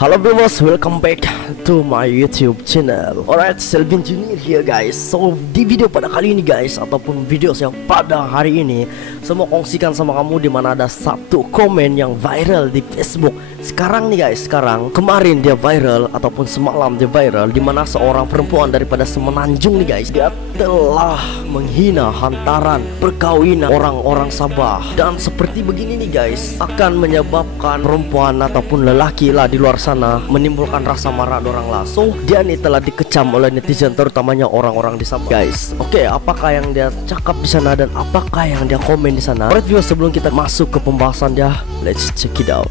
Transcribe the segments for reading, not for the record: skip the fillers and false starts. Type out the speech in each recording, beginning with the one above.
Halo viewers, welcome back to my YouTube channel. Alright, Selvin Junior here guys. So di video pada kali ini guys, ataupun video saya pada hari ini, saya mau kongsikan sama kamu di mana ada satu komen yang viral di Facebook. Sekarang nih guys, kemarin dia viral ataupun semalam dia viral, di mana seorang perempuan daripada Semenanjung nih guys, dia telah menghina hantaran perkawinan orang-orang Sabah. Dan seperti begini nih guys, akan menyebabkan perempuan ataupun lelaki lah di luar sana menimbulkan rasa marah orang lah. So dia nih telah dikecam oleh netizen, terutamanya orang-orang di Sabah guys. Oke, apakah yang dia cakap di sana dan apakah yang dia komen di sana? Alright viewers, sebelum kita masuk ke pembahasan dia, let's check it out.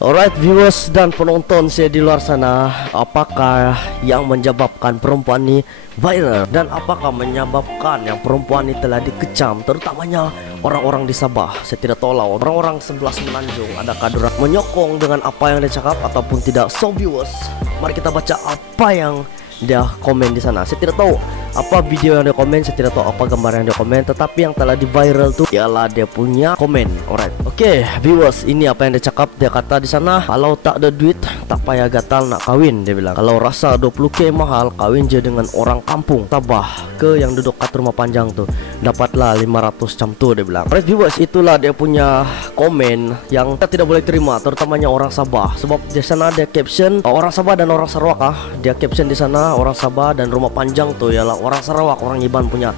Alright viewers dan penonton saya di luar sana, apakah yang menyebabkan perempuan ini viral dan apakah menyebabkan yang perempuan ini telah dikecam, terutamanya orang-orang di Sabah? Saya tidak tahu lah orang-orang sebelah Semenanjung adakah dorang menyokong dengan apa yang dia cakap ataupun tidak. So viewers, mari kita baca apa yang dia komen di sana. Saya tidak tahu apa video yang dia komen, saya tidak tahu apa gambar yang dia komen, tetapi yang telah di viral tuh ialah dia punya komen. Alright, oke viewers, ini apa yang dia cakap. Dia kata di sana, kalau tak ada duit tak payah gatal nak kawin. Dia bilang, kalau rasa 20k mahal, kawin je dengan orang kampung Sabah ke yang duduk kat rumah panjang tuh, dapatlah 500 cam tuh. Dia bilang, alright viewers, itulah dia punya komen yang kita tidak boleh terima, terutamanya orang Sabah. Sebab di sana dia caption orang Sabah dan orang Sarawak dia caption di sana orang Sabah dan rumah panjang tuh ialah orang Sarawak, orang Iban punya.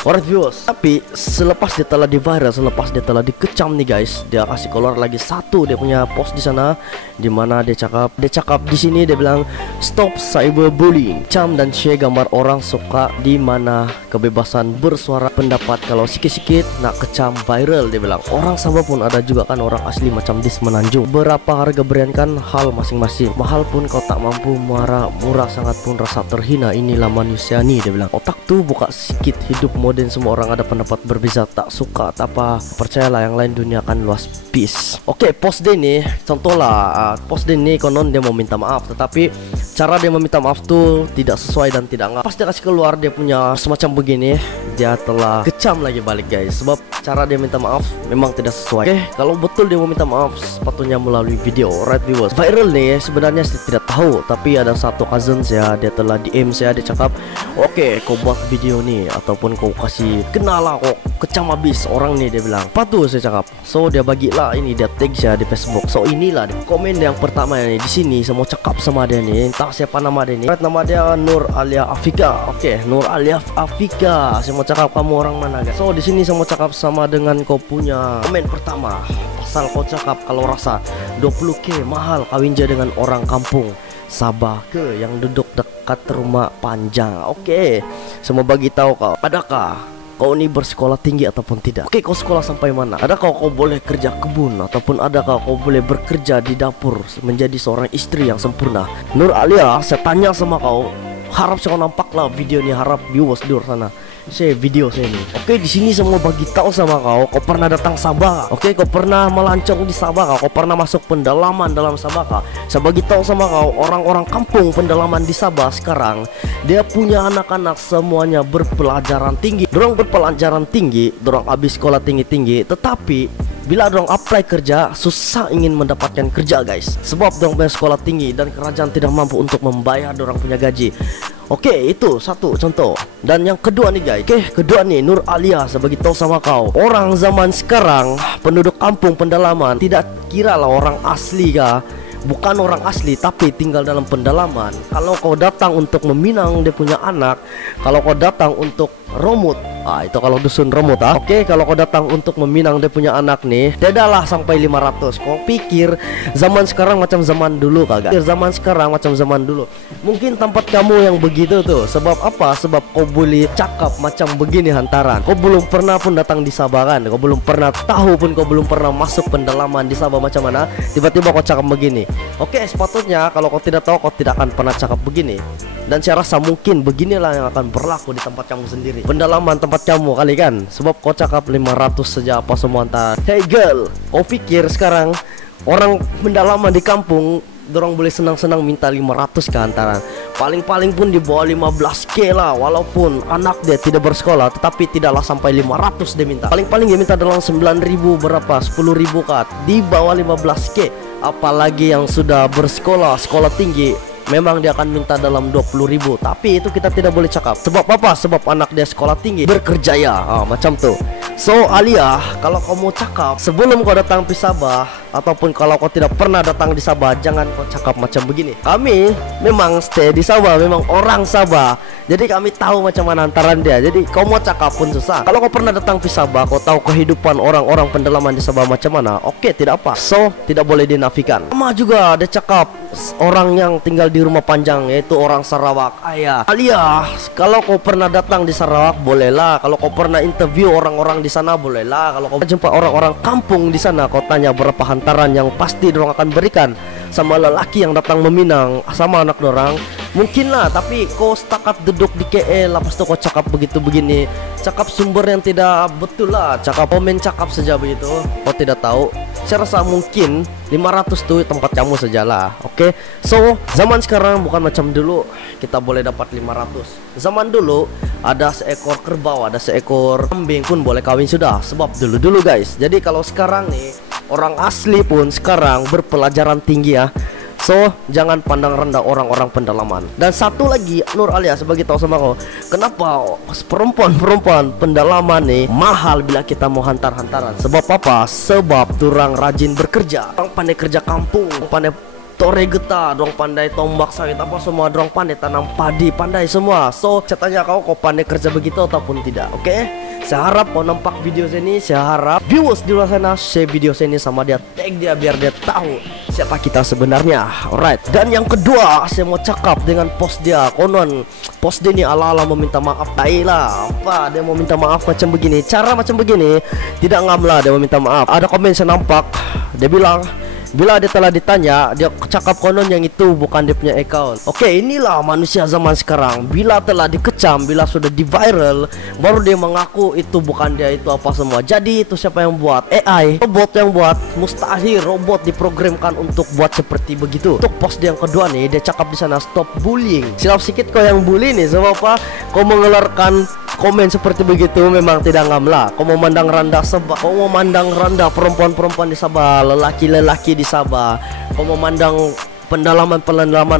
Alright viewers, tapi selepas dia telah di-viral, selepas dia telah dikecam nih guys, dia kasih keluar lagi satu dia punya post di sana, di mana dia cakap di sini dia bilang, stop cyberbullying, cam dan share gambar orang suka di mana kebebasan bersuara pendapat, kalau sikit-sikit nak kecam viral. Dia bilang, orang Sabah pun ada juga kan orang asli macam di Semenanjung. Berapa harga berian kan hal masing-masing, mahal pun kau tak mampu, murah sangat pun rasa terhina, inilah manusia nih. Dia bilang, otak tuh buka sikit, hidup modern, semua orang ada pendapat berbeza, tak suka tak apa, percayalah yang lain dunia akan luas, peace. Oke, post dia nih contohlah, post dia nih konon dia mau minta maaf, tetapi cara dia meminta maaf tuh tidak sesuai dan tidak ngap. Pas dia kasih keluar dia punya semacam begini, dia telah kecam lagi balik guys, sebab cara dia minta maaf memang tidak sesuai. Oke, kalau betul dia mau minta maaf sepatutnya melalui video. Right viewers, viral nih sebenarnya saya tidak tahu, tapi ada satu cousin saya, dia telah DM saya, dia cakap, oke kau buat video nih ataupun kau kasih kenal lah, kok kecam habis orang nih. Dia bilang, apa tuh saya cakap. So dia bagilah ini, dia tag saya di Facebook. So inilah komen yang pertama nih. Di sini saya mau cakap sama dia nih, entah siapa nama dia nih. Nama dia Nur Alia Afika. Oke, Nur Alia Afika. Saya mau cakap kamu orang mana guys. So di sini saya mau cakap sama dengan kau punya komen pertama. Pasal kau cakap kalau rasa 20k mahal, kawin je dengan orang kampung Sabah ke yang duduk dekat rumah panjang. Oke, semua bagi tahu kau, adakah kau ini bersekolah tinggi ataupun tidak? Oke, kau sekolah sampai mana? Adakah kau boleh kerja kebun ataupun adakah kau boleh bekerja di dapur menjadi seorang istri yang sempurna? Nur Alia, saya tanya sama kau, harap kau nampaklah video ini, harap viewers di luar sana saya video saya ini. Oke, di sini semua bagi tahu sama kau pernah datang Sabah. Oke, kau pernah melancong di Sabah kau pernah masuk pendalaman dalam Sabah kau. Saya bagi tahu sama kau, orang-orang kampung pendalaman di Sabah sekarang dia punya anak-anak semuanya berpelajaran tinggi. Dorang berpelajaran tinggi, dorang habis sekolah tinggi-tinggi, tetapi bila dorang apply kerja susah ingin mendapatkan kerja guys, sebab dorang punya sekolah tinggi dan kerajaan tidak mampu untuk membayar dorang punya gaji. Oke, itu satu contoh. Dan yang kedua nih guys, kedua nih Nur Alia, saya bagi tahu sama kau, orang zaman sekarang penduduk kampung pendalaman tidak kira lah orang asli kah, bukan orang asli tapi tinggal dalam pendalaman. Kalau kau datang untuk meminang dia punya anak, kalau kau datang untuk romut, itu kalau dusun romut Oke, kalau kau datang untuk meminang dia punya anak nih, tidaklah sampai 500. Kau pikir zaman sekarang macam zaman dulu kagak? Zaman sekarang macam zaman dulu. Mungkin tempat kamu yang begitu tuh. Sebab apa? Sebab kau boleh cakap macam begini hantaran. Kau belum pernah pun datang di Sabah kan? Kau belum pernah tahu pun, kau belum pernah masuk pendalaman di Sabah macam mana. Tiba-tiba kau cakap begini. Oke, sepatutnya kalau kau tidak tahu, kau tidak akan pernah cakap begini. Dan saya rasa mungkin beginilah yang akan berlaku di tempat kamu sendiri, pendalaman tempat kamu kali kan. Sebab kau cakap 500 saja apa semua hantaran. Hey girl, kau pikir sekarang orang pendalaman di kampung dorang boleh senang-senang minta 500 ke hantaran. Paling-paling pun di bawah 15k lah. Walaupun anak dia tidak bersekolah, tetapi tidaklah sampai 500 dia minta. Paling-paling dia minta dalam 9.000 berapa, 10.000 kat, di bawah 15k. Apalagi yang sudah bersekolah, sekolah tinggi, memang dia akan minta dalam 20.000. Tapi itu kita tidak boleh cakap. Sebab apa? Sebab anak dia sekolah tinggi, berkerjaya, macam tuh. So Alia, kalau kau mau cakap sebelum kau datang di Sabah, ataupun kalau kau tidak pernah datang di Sabah, jangan kau cakap macam begini. Kami memang stay di Sabah, memang orang Sabah, jadi kami tahu macam mana antaran dia. Jadi kau mau cakap pun susah. Kalau kau pernah datang di Sabah, kau tahu kehidupan orang-orang pendalaman di Sabah macam mana. Oke, tidak apa. So tidak boleh dinafikan. Sama juga dia cakap orang yang tinggal di rumah panjang, yaitu orang Sarawak. Ayah Alia, kalau kau pernah datang di Sarawak, bolehlah. Kalau kau pernah interview orang-orang di sana, bolehlah. Kalau kau jumpa orang-orang kampung di sana, kau tanya berapa hantaran yang pasti dorang akan berikan sama lelaki yang datang meminang sama anak dorang. Mungkin lah, tapi kau setakat duduk di KL, lepas tu kau cakap begitu begini, cakap sumber yang tidak betul lah, cakap komen cakap saja begitu. Kau tidak tahu. Saya rasa mungkin 500 tuh tempat kamu sajalah. Oke. So zaman sekarang bukan macam dulu kita boleh dapat 500. Zaman dulu ada seekor kerbau, ada seekor kambing pun boleh kawin sudah. Sebab dulu guys. Jadi kalau sekarang nih, orang asli pun sekarang berpelajaran tinggi ya. So jangan pandang rendah orang-orang pendalaman. Dan satu lagi, Nur Alia, sebagai tahu sama kau, kenapa perempuan pendalaman nih mahal bila kita mau hantar-hantaran? Sebab apa? Sebab durang rajin bekerja, orang pandai kerja kampung, pandai tore getah, dorang pandai tombak sawit, apa semua, dorang pandai tanam padi, pandai semua. So saya tanya kau pandai kerja begitu ataupun tidak? Oke? Saya harap kau nampak video ini. Saya harap viewers di luar sana share video ini sama dia, tag dia biar dia tahu siapa kita sebenarnya. Alright. Dan yang kedua, saya mau cakap dengan post dia. Konon post dia ini ala-ala meminta maaf. Lah, apa dia mau minta maaf macam begini? Cara macam begini tidak ngam lah dia meminta maaf. Ada komen saya nampak, dia bilang bila dia telah ditanya, dia cakap konon yang itu bukan dia punya account. Oke, inilah manusia zaman sekarang. Bila telah dikecam, bila sudah di viral, baru dia mengaku itu bukan dia, itu apa semua. Jadi itu siapa yang buat? AI, robot yang buat. Mustahil robot diprogramkan untuk buat seperti begitu. Untuk post dia yang kedua nih, dia cakap di sana stop bullying. Silap sikit kau yang bully nih, sebab apa? Kau mengeluarkan komen seperti begitu memang tidak ngam lah. Kau memandang rendah Sabah, kau memandang rendah perempuan-perempuan di Sabah, lelaki-lelaki di Sabah, kau memandang pendalaman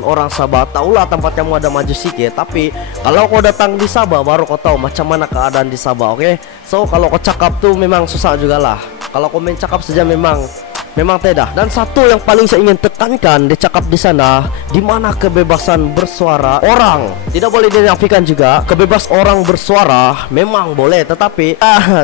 orang Sabah. Taulah tempat kamu ada maju sikit, tapi kalau kau datang di Sabah baru kau tahu macam mana keadaan di Sabah. Oke? So kalau kau cakap tuh memang susah juga lah. Kalau komen cakap saja memang tidak. Dan satu yang paling saya ingin tekankan, dia cakap di sana, di mana kebebasan bersuara orang tidak boleh dinafikan juga. Kebebas orang bersuara memang boleh, tetapi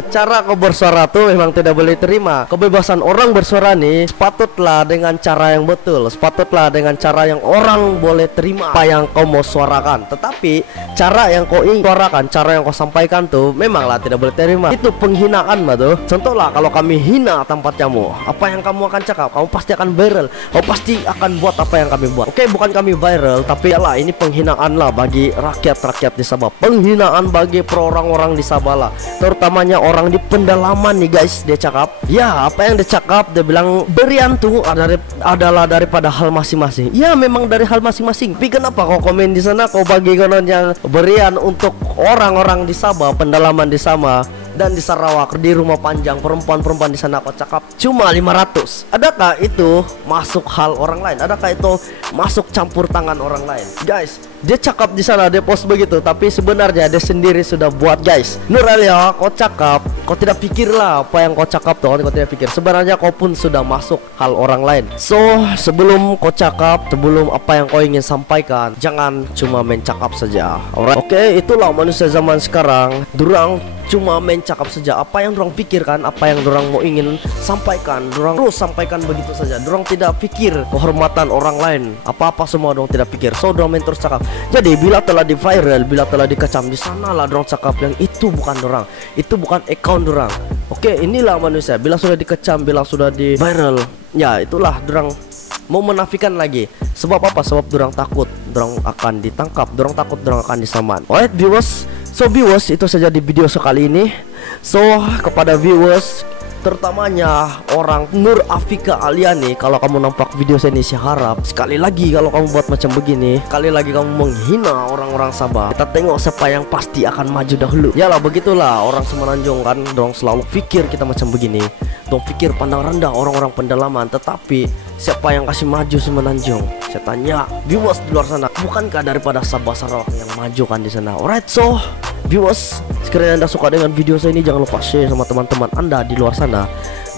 cara kau bersuara tuh memang tidak boleh terima. Kebebasan orang bersuara nih sepatutlah dengan cara yang betul, sepatutlah dengan cara yang orang boleh terima apa yang kau mau suarakan. Tetapi cara yang kau ingin suarakan, cara yang kau sampaikan tuh memanglah tidak boleh terima. Itu penghinaan mah tuh. Contohlah kalau kami hina tempat kamu, apa yang kamu akan cakap? Kamu pasti akan viral. Kamu pasti akan buat apa yang kami buat. Oke, bukan kami viral, tapi yalah ini penghinaan lah bagi rakyat di Sabah. Penghinaan bagi orang-orang di Sabah lah. Terutamanya orang di pendalaman nih guys. Dia cakap, ya apa yang dia cakap, dia bilang berian tuh adalah daripada hal masing-masing. Ya memang dari hal masing-masing. Tapi kenapa kau komen di sana, kau bagi konon yang berian untuk orang-orang di Sabah, pendalaman di Sabah dan di Sarawak, di rumah panjang, perempuan-perempuan di sana kau cakap cuma 500. Adakah itu masuk hal orang lain? Adakah itu masuk campur tangan orang lain? Guys, dia cakap di sana, dia post begitu, tapi sebenarnya dia sendiri sudah buat guys. Nur Alia, kau cakap, kau tidak pikirlah apa yang kau cakap tuh, kau tidak pikir. Sebenarnya kau pun sudah masuk hal orang lain. So, sebelum kau cakap, sebelum apa yang kau ingin sampaikan, jangan cuma main cakap saja. Alright? Oke, itulah manusia zaman sekarang. Durang cuma main cakap saja. Apa yang dorang pikirkan, apa yang dorang mau ingin sampaikan, dorang terus sampaikan begitu saja. Dorang tidak pikir kehormatan orang lain, apa-apa semua dorang tidak pikir. So dorang main terus cakap. Jadi bila telah di viral, bila telah dikecam, di sana lah dorang cakap yang itu bukan dorang, itu bukan account dorang. Oke, inilah manusia. Bila sudah dikecam, bila sudah di viral, ya itulah dorang mau menafikan lagi. Sebab apa? Sebab dorang takut dorang akan ditangkap, dorang takut dorang akan disaman. Alright viewers, so viewers, itu saja di video sekali ini. So kepada viewers, terutamanya orang Nur Afika Aliani. Kalau kamu nampak video saya ini, saya harap sekali lagi kalau kamu buat macam begini, sekali lagi kamu menghina orang-orang Sabah, kita tengok siapa yang pasti akan maju dahulu. Yalah begitulah orang Semenanjung kan, dong selalu pikir kita macam begini, dong pikir pandang rendah orang-orang pendalaman. Tetapi siapa yang kasih maju Semenanjung? Saya tanya viewers di luar sana, bukankah daripada Sabah Sarawak yang maju kan di sana? Alright, so viewers, sekiranya Anda suka dengan video saya ini, jangan lupa share sama teman-teman Anda di luar sana.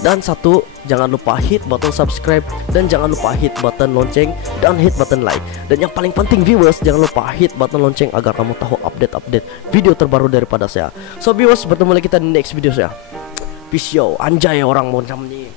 Dan satu, jangan lupa hit button subscribe, dan jangan lupa hit button lonceng, dan hit button like. Dan yang paling penting viewers, jangan lupa hit button lonceng agar kamu tahu update-update video terbaru daripada saya. So viewers, bertemu lagi kita di next video saya. Peace yo, anjay orang macam ni.